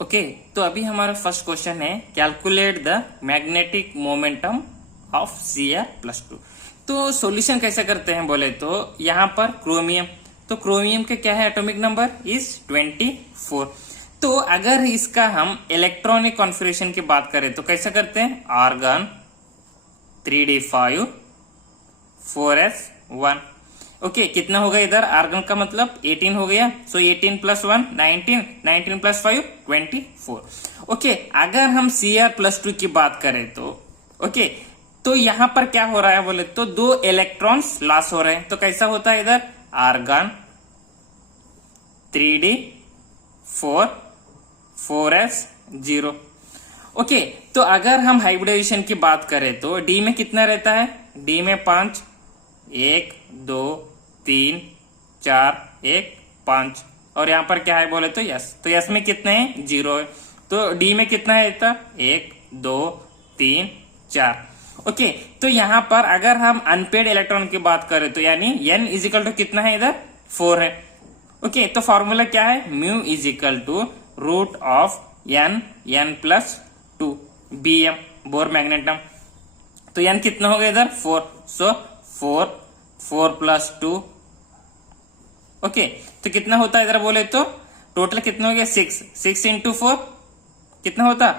Okay तो अभी हमारा फर्स्ट क्वेश्चन है calculate the magnetic momentum of Cr+2। तो सॉल्यूशन कैसे करते हैं बोले तो यहाँ पर क्रोमियम, तो क्रोमियम के क्या है एटॉमिक नंबर इज 24। तो अगर इसका हम इलेक्ट्रॉनिक कॉन्फ़िगरेशन की बात करें तो कैसे करते हैं, आर्गन 3d5 4s1। ओके कितना होगा इधर, आर्गन का मतलब 18 हो गया, सो 18 + 1 19, 19 + 5 24। ओके अगर हम Cr+2 की बात करें तो ओके तो यहां पर क्या हो रहा है बोले तो दो इलेक्ट्रॉन्स लॉस हो रहे हैं। तो कैसा होता है इधर, आर्गन 3d4 4s0। ओके तो अगर हम हाइब्रिडाइजेशन की बात करें तो डी में कितना रहता है, डी में 5 1 2 3 4 1 5 और यहां पर क्या है बोले तो यस, तो यस में कितने हैं 0 है। तो डी में कितना है इतना 1 2 3 4। ओके तो यहां पर अगर हम अनपेड इलेक्ट्रॉन की बात करें तो यानी n इजिकल टू कितना है इधर 4 है। ओके तो फॉर्मूला क्या है, mu is equal to root of n n+2 bm Bohr magneton. तो n कितना हो गया इधर 4, सो 4 + 2। ओके तो कितना होता है इधर बोले तो टोटल कितना हो गया 6 × 4 कितना होता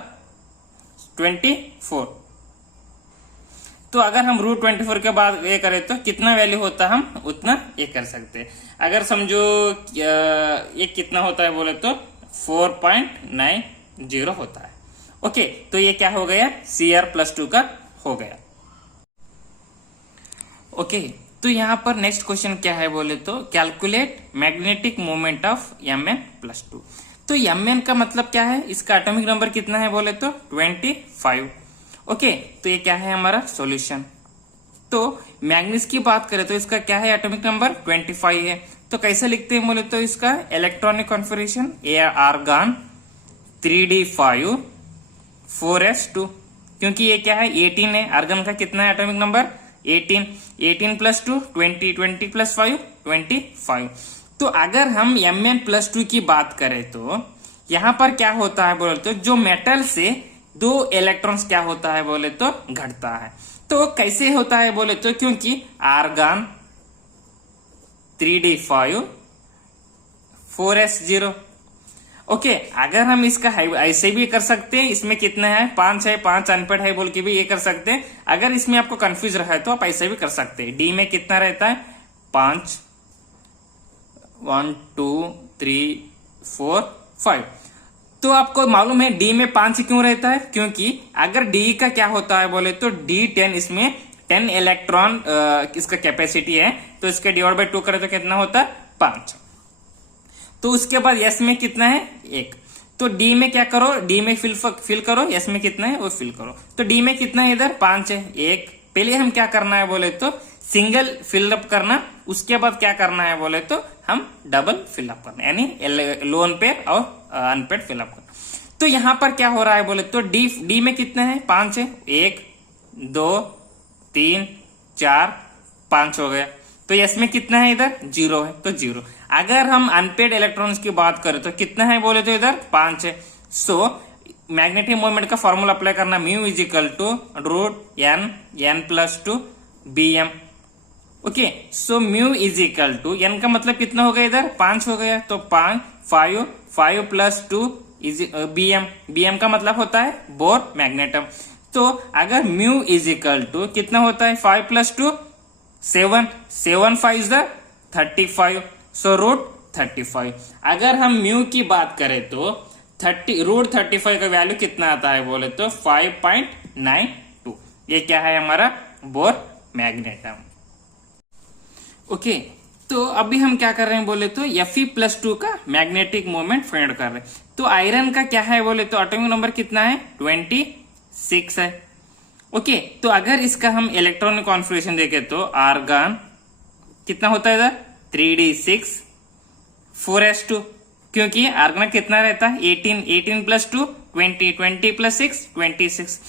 24। तो अगर हम √24 के बाद ये करें तो कितना वैल्यू होता है हम उतना ये कर सकते हैं। अगर समझो ये कितना होता है बोले तो 4.90 होता है। ओके तो ये क्या हो गया Cr+2 का हो गया। ओके तो यहां पर नेक्स्ट क्वेश्चन क्या है बोले तो calculate magnetic moment of Mn+2। तो Mn का मतलब क्या है, इसका एटॉमिक नंबर कितना है बोले तो 25। ओके तो ये क्या है हमारा सॉल्यूशन। तो मैग्नीज की बात करें तो इसका क्या है एटॉमिक नंबर 25 है। तो कैसे लिखते हैं बोले तो इसका electronic configuration argon 3d5 4s2, क्योंकि ये क्या है 18 है, आर्गन का कितना है एटॉमिक नंबर 18 18 + 2 20 20 + 5 25। तो अगर हम Mn+2 की बात करें तो यहां पर क्या होता है बोले तो जो मेटल से दो इलेक्ट्रॉन्स क्या होता है बोले तो घटता है। तो कैसे होता है बोले तो क्योंकि आर्गन 3d5 4s0। ओके अगर हम इसका ऐसे भी कर सकते हैं, इसमें कितना है 5 है 5 अनपेड है बोल के भी ये कर सकते हैं। अगर इसमें आपको कंफ्यूज रहा है तो आप ऐसे भी कर सकते हैं। डी में कितना रहता है 5 1 2 3 4 5। तो आपको मालूम है डी में 5 क्यों रहता है, क्योंकि अगर डी का क्या होता है बोले तो D10 इसमें 10 इलेक्ट्रॉन इसका कैपेसिटी है, तो इसके /2 करें तो कितना होता है 5। तो उसके बाद एस में कितना है 1। तो डी में क्या करो, डी में फिल करो, एस में कितना है वो फिल करो। तो डी में कितना है इधर 5 है 1। पहले हम क्या करना है बोले तो सिंगल फिलअप करना, उसके बाद क्या करना है बोले तो हम डबल फिलअप करना, यानी लोन पेयर और अनपेड फिलअप करना। तो यहां पर क्या हो रहा है बोले तो डी में कितना है 5 है 1 2 3 4 5 हो गया। तो एस में कितना है इधर 0 है, तो 0। अगर हम अनपेड इलेक्ट्रॉन्स की बात करें तो कितना है बोले तो इधर 5 है। सो मैग्नेटिक मोमेंट का फॉर्मूला अप्लाई करना, mu is equal to √n n+2 bm। Okay so mu is equal to n का मतलब कितना हो गया इधर 5 हो गया, तो 5 + 2 bm। bm का मतलब होता है बोर मैग्नेटम। तो अगर म्यू इजिकल टू कितना होता है 5 + 2 7 7 5 35, सो √35। अगर हम म्यू की बात करें तो √35 का वैल्यू कितना आता है बोले तो 5.92। ये क्या है हमारा बोर मैग्नेटम। ओके तो अभी हम क्या कर रहे हैं बोले तो Fe+2 का मैग्नेटिक मोमेंट फाइंड कर रहे हैं। तो आयरन का क्या है बोले तो एटॉमिक नंबर कितना है 26 है। ओके तो अगर इसका हम इलेक्ट्रॉनिक कॉन्फ़िगरेशन देखें तो आर्गन कितना होता है इधर 3d6 4s2, क्योंकि आर्गन कितना रहता है 18 18 + 2 20 20 + 6 26।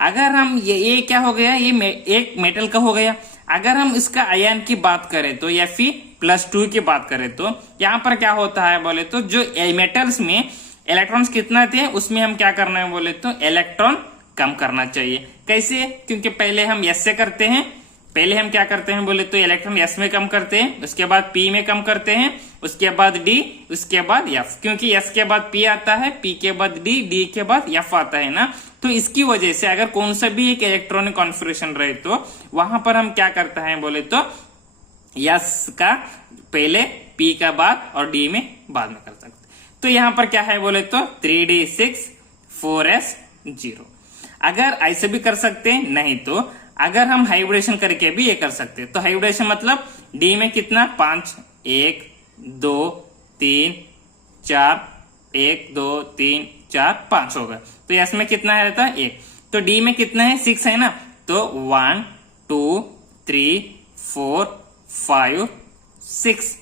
अगर हम ये क्या हो गया, ये एक मेटल का हो गया। अगर हम इसका आयन की बात करें तो Fe+2 की बात करें तो यहाँ पर क्या होता है बोले तो जो मेटल्स में इलेक्ट्रॉन्स कितना थे उसमें हम क्या करना है बोले तो इलेक्ट्रॉन कम करना चाहिए। कैसे? क्योंकि पहले हम एस से करते हैं, पहले हम क्या करते हैं बोले तो इलेक्ट्रॉन एस में कम करते हैं, उसके बाद पी में कम करते हैं, उसके बाद डी, उसके बाद एफ, क्योंकि एस के बाद पी आता है, पी के बाद डी, डी के बाद एफ आता है ना। तो इसकी वजह से अगर कौन सा भी एक इलेक्ट्रॉनिक कॉन्फ़िगरेशन रहे तो वहां पर हम क्या करते हैं बोले तो एस का पहले, पी का बाद और डी में बाद में कर सकते। तो यहां पर क्या है बोले तो 3d6 4s0। अगर ऐसे भी कर सकते हैं, नहीं तो अगर हम हाइब्रिडेशन करके भी ये कर सकते हैं। तो हाइब्रिडेशन मतलब डी में कितना 5, 1 2 3 4, 1 2 3 4 5 होगा। तो एस में कितना रहता है 1। तो डी में कितना है 6 है ना, तो 1 2 3 4 5 6।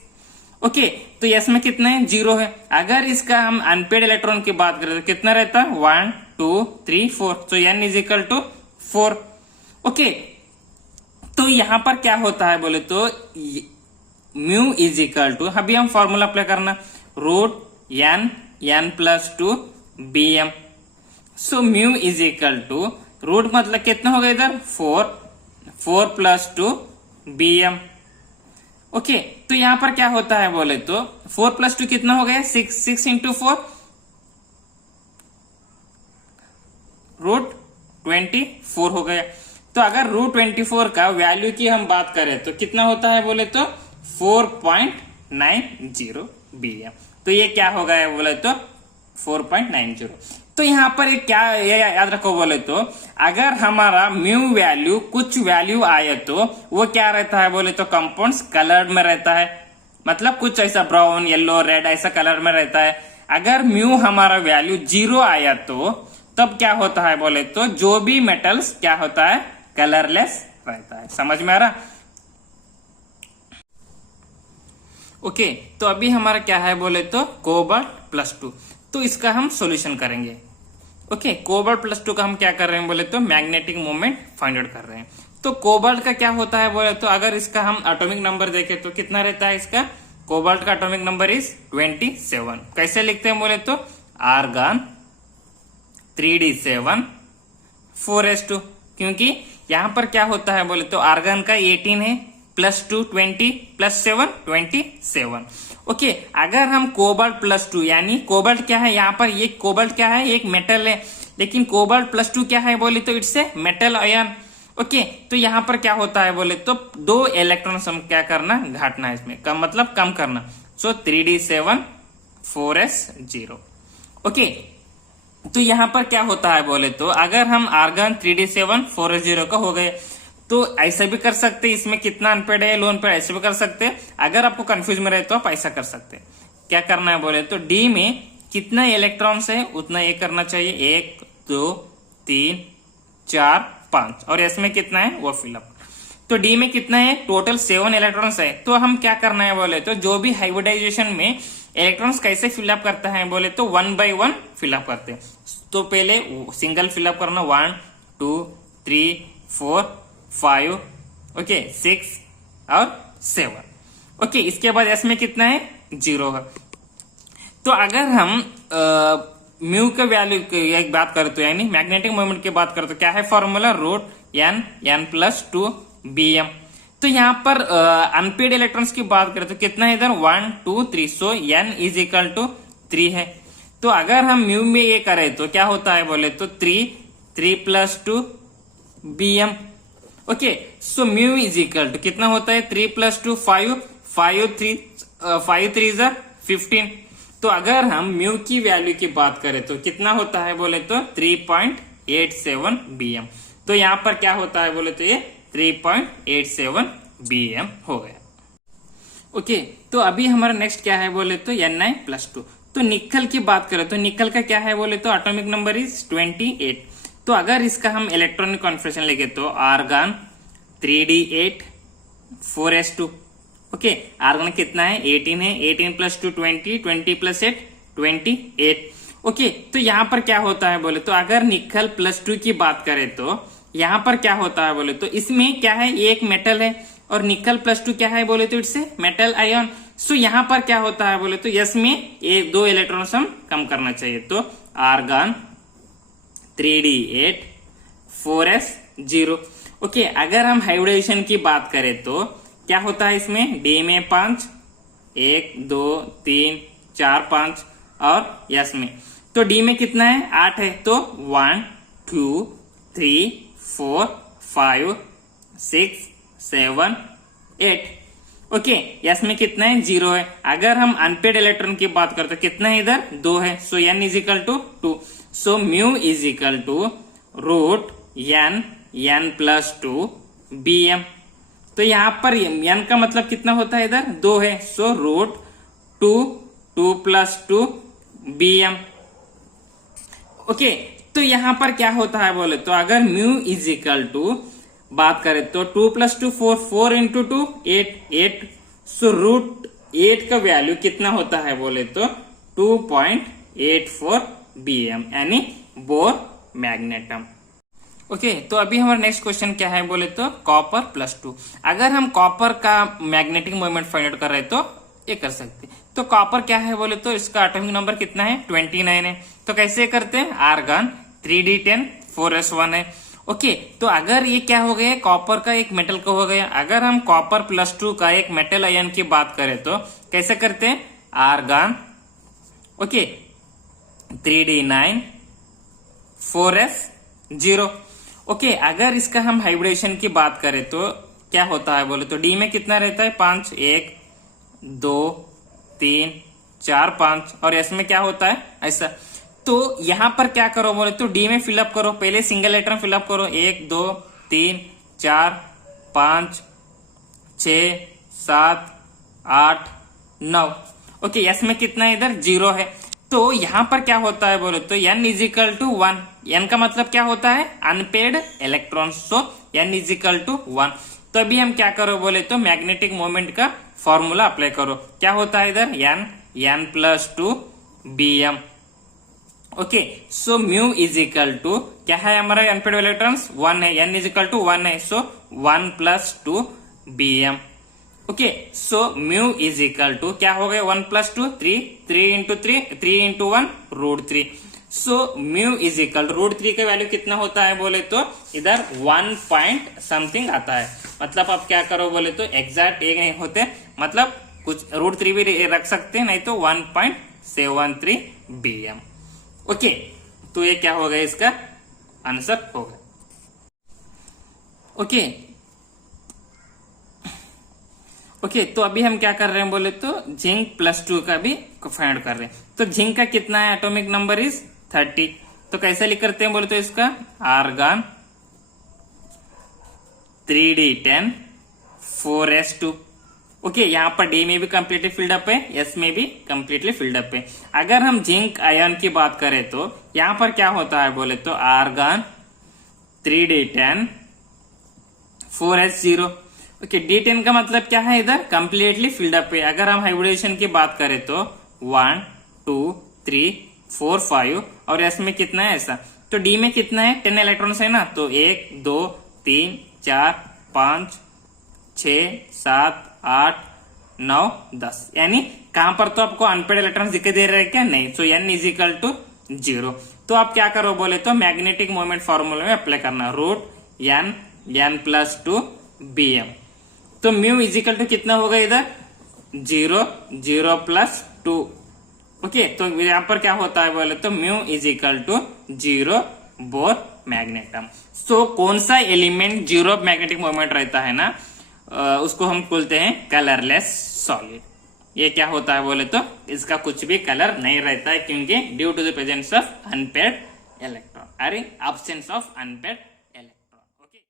ओके, तो एस में कितना है 0 है। अगर इसका हम अनपेड इलेक्ट्रॉन की बात करें तो कितना रहता है 1 2 3 4। तो n is equal to 4। Okay, तो यहां पर क्या होता है बोले तो म्यू इज इक्वल टू, अभी हम फॉर्मूला अप्लाई करना, root n plus 2 bm। So mu is equal to root मतलब कितना होगा इधर 4 प्लस 2 bm। ओके, तो यहां पर क्या होता है बोले तो 4 प्लस 2 कितना हो गया 6 इंटू 4 रूट 24 हो गया। तो अगर रूट 24 का वैल्यू की हम बात करें तो कितना होता है बोले तो 4.90 bm। तो ये क्या हो गया बोले तो 4.90। तो यहां पर एक क्या याद रखो बोले तो अगर हमारा म्यू वैल्यू कुछ वैल्यू आए तो वो क्या रहता है बोले तो कंपाउंड्स कलर में रहता है, मतलब कुछ ऐसा ब्राउन येलो रेड ऐसा कलर में रहता है। अगर म्यू हमारा वैल्यू 0 आया तो तब क्या होता है बोले तो जो भी मेटल्स क्या होता है कलरलेस रहता है। समझ में आ रहा? ओके, तो अभी हमारा क्या है बोले तो कोबाल्ट प्लस 2। तो इसका हम सॉल्यूशन करेंगे। ओके, कोबाल्ट प्लस 2 का हम क्या कर रहे हैं बोले तो मैग्नेटिक मोमेंट फाइंड आउट कर रहे हैं। तो कोबाल्ट का क्या होता है बोले तो अगर इसका हम एटॉमिक नंबर देखें तो कितना रहता है इसका, कोबाल्ट का एटॉमिक नंबर इज 27। कैसे लिखते हैं बोले तो आर्गन 3d7 4s2, क्योंकि यहां पर क्या होता है बोले तो आर्गन का 18 है प्लस 2 20 प्लस 7 27। ओके, अगर हम कोबाल्ट प्लस 2 यानी कोबाल्ट क्या है यहाँ पर, ये कोबाल्ट क्या है एक मेटल है, लेकिन कोबाल्ट प्लस 2 क्या है बोले तो it's a metal ion. Okay, तो यहाँ पर क्या होता है बोले तो 2 इलेक्ट्रॉन हम क्या करना घटाना है इसमें, कम मतलब कम करना। सो 3d7 4s0। ओके, तो यहां पर क्या होता है बोले तो अगर हम आर्गन 3d7 4s0 का हो गए तो ऐसा भी कर सकते, इसमें कितना अनपेड है लोन पे ऐसे भी कर सकते। अगर आपको कंफ्यूज में रहे तो आप ऐसा कर सकते। क्या करना है बोले तो डी में कितना इलेक्ट्रॉन्स है उतना ये करना चाहिए, 1 2 3 4 5, और इसमें कितना है वो फिलअप। तो डी में कितना है टोटल 7 इलेक्ट्रॉन्स है। तो हम क्या करना है बोले तो जो भी हाइब्रिडाइजेशन में इलेक्ट्रॉन्स कैसे फिलअप करता है बोले तो 1 by 1 फिलअप करते हैं। तो पहले सिंगल फिलअप करना 1 2 3 4 5 ओके 6 और 7। ओके, इसके बाद एस में कितना है 0 है। तो अगर हम म्यू के वैल्यू की एक बात करें तो यानी मैग्नेटिक मोमेंट की बात करें तो क्या है formula root n plus 2 bm। तो यहाँ पर अनपेड इलेक्ट्रॉन्स की बात करें तो कितना है इधर 1 2 3। सो n इज इक्वल टू 3 है। तो अगर हम म्यू में ये करें तो क्या होता है बोले तो 3 plus 2 bm। Okay, so mu is equal to कितना होता है 3 प्लस 2 5 3 15। तो अगर हम म्यू की वैल्यू की बात करें तो कितना होता है बोले तो 3.87 bm। तो यहां पर क्या होता है बोले तो ये 3.87 bm हो गया। ओके, तो अभी हमारा नेक्स्ट क्या है बोले तो Ni प्लस 2। तो निकल की बात करें तो निकल का क्या है बोले तो एटॉमिक नंबर इज 28। तो अगर इसका हम इलेक्ट्रॉनिक कॉन्फ़िगरेशन लेंगे तो argon 3d8 4s2। Okay, argon कितना है 18 है, 18 प्लस 2 20, 20 प्लस 8 28। ओके, तो यहां पर क्या होता है बोले तो अगर निकल प्लस 2 की बात करें तो यहां पर क्या होता है बोले तो इसमें क्या है एक मेटल है और निकल प्लस 2 क्या है बोले तो इट्स ए मेटल आयन। सो यहाँ पर क्या होता है बोले तो यस में एक 2 इलेक्ट्रॉन्स हम कम करना चाहिए, तो आर्गन 3d8 4s 0। ओके, अगर हम हाइब्रिडाइजेशन की बात करें तो क्या होता है इसमें, डी में 5 1 2 3 4 5 और यस में तो डी में कितना है 8 है, तो 1 2 3 4 5 6 7 8। ओके, यस में कितना है 0 है। अगर हम अनपेड इलेक्ट्रॉन की बात करते तो कितना है इधर 2 है, so n is equal to 2। So mu is equal to root n plus 2 bm। तो यहां पर n का मतलब कितना होता है इधर 2 है, so root 2 plus 2 bm। Okay, तो यहां पर क्या होता है बोले तो अगर म्यू इज इक्वल टू बात करें तो 2 प्लस 2 4 इंटू 2 8 सो रूट 8 का वैल्यू कितना होता है बोले तो 2.84 bm यानी बोर मैग्नेटम। ओके, तो अभी हमारा नेक्स्ट क्वेश्चन क्या है बोले तो कॉपर प्लस 2। अगर हम कॉपर का मैग्नेटिक मोमेंट फाइंड आउट कर रहे तो ये कर सकते। तो कॉपर क्या है बोले तो इसका एटॉमिक नंबर कितना है 29 है। तो कैसे करते हैं, आर्गन 3d10 4s1 है। ओके, तो अगर ये क्या हो गया कॉपर का एक मेटल का हो गया, अगर हम कॉपर प्लस 2 का एक मेटल आयन की बात करें तो कैसे करते हैं, argon okay 3d9 4s0। Okay, अगर इसका हम हाइब्रिडेशन की बात करें तो क्या होता है बोले तो डी में कितना रहता है 5 1 2 3 4 5 और एस में क्या होता है ऐसा। तो यहां पर क्या करो बोले तो डी में फिलअप करो, पहले सिंगल इलेक्ट्रॉन फिलअप करो 1 2 3 4 5 6 7 8 9। ओके, एस में कितना है इधर 0 है। तो यहां पर क्या होता है बोले तो n is equal to 1। n का मतलब क्या होता है unpaired electron, so n is equal to 1। तो अभी हम क्या करो बोले तो मैग्नेटिक मोमेंट का फॉर्मूला अप्लाई करो। क्या होता है इधर n plus 2 bm। Okay, so mu is equal to क्या है हमारा अनपेड इलेक्ट्रॉन्स 1 है, n इज इक्वल टू 1 है, so 1 plus 2 bm। Okay, so mu is equal to क्या हो गया 1 plus 2 3 into 1 root 3। So mu is equal root 3 का value कितना होता है बोले तो इधर 1 पॉइंट समथिंग आता है। मतलब आप क्या करो बोले तो एग्जैक्ट एक नहीं होते, मतलब कुछ रूट 3 भी रख सकते हैं, नहीं तो 1.73 bm। ओके, तो ये क्या होगा इसका आंसर होगा। ओके, तो अभी हम क्या कर रहे हैं बोले तो जिंक प्लस 2 का भी फाइंड कर रहे हैं। तो जिंक का कितना है एटॉमिक नंबर इज 30। तो कैसे लिख करते हैं बोले तो इसका आर्गन 3d10 4s2। ओके, यहाँ पर डी में भी कंप्लीटली फिल्ड अप है, एस में भी कंप्लीटली फिल्ड अप है। अगर हम जिंक आयन की बात करें तो यहाँ पर क्या होता है बोले तो argon 3d10 4s0। Okay, D10 का मतलब क्या है इधर कंप्लीटली फिल्ड अप है। अगर हम हाइब्रिडेशन की बात करें तो 1 2 3 4 5 और एस में कितना है ऐसा। तो डी में कितना है 10 इलेक्ट्रॉन्स है ना, तो 1 2 3 4 5 6 7 8 9 10, यानी कहां पर तो आपको अनपेड इलेक्ट्रॉन्स दिखाई दे रहे हैं क्या, नहीं। सो n इज इक्वल टू 0। तो आप क्या करो बोले तो मैग्नेटिक मोमेंट फॉर्मूला में अप्लाई करना, रूट n प्लस 2 bm। तो म्यू इजिकल टू कितना होगा इधर 0 प्लस 2। ओके, तो यहां पर क्या होता है बोले तो mu is equal to 0 bore magneton. तो कौन सा एलिमेंट 0 मैग्नेटिक मोमेंट रहता है ना, उसको हम बोलते हैं कलरलेस सॉलिड। ये क्या होता है बोले तो इसका कुछ भी कलर नहीं रहता है, क्योंकि due to the presence of unpaired electron, अरे एब्सेंस ऑफ अनपेड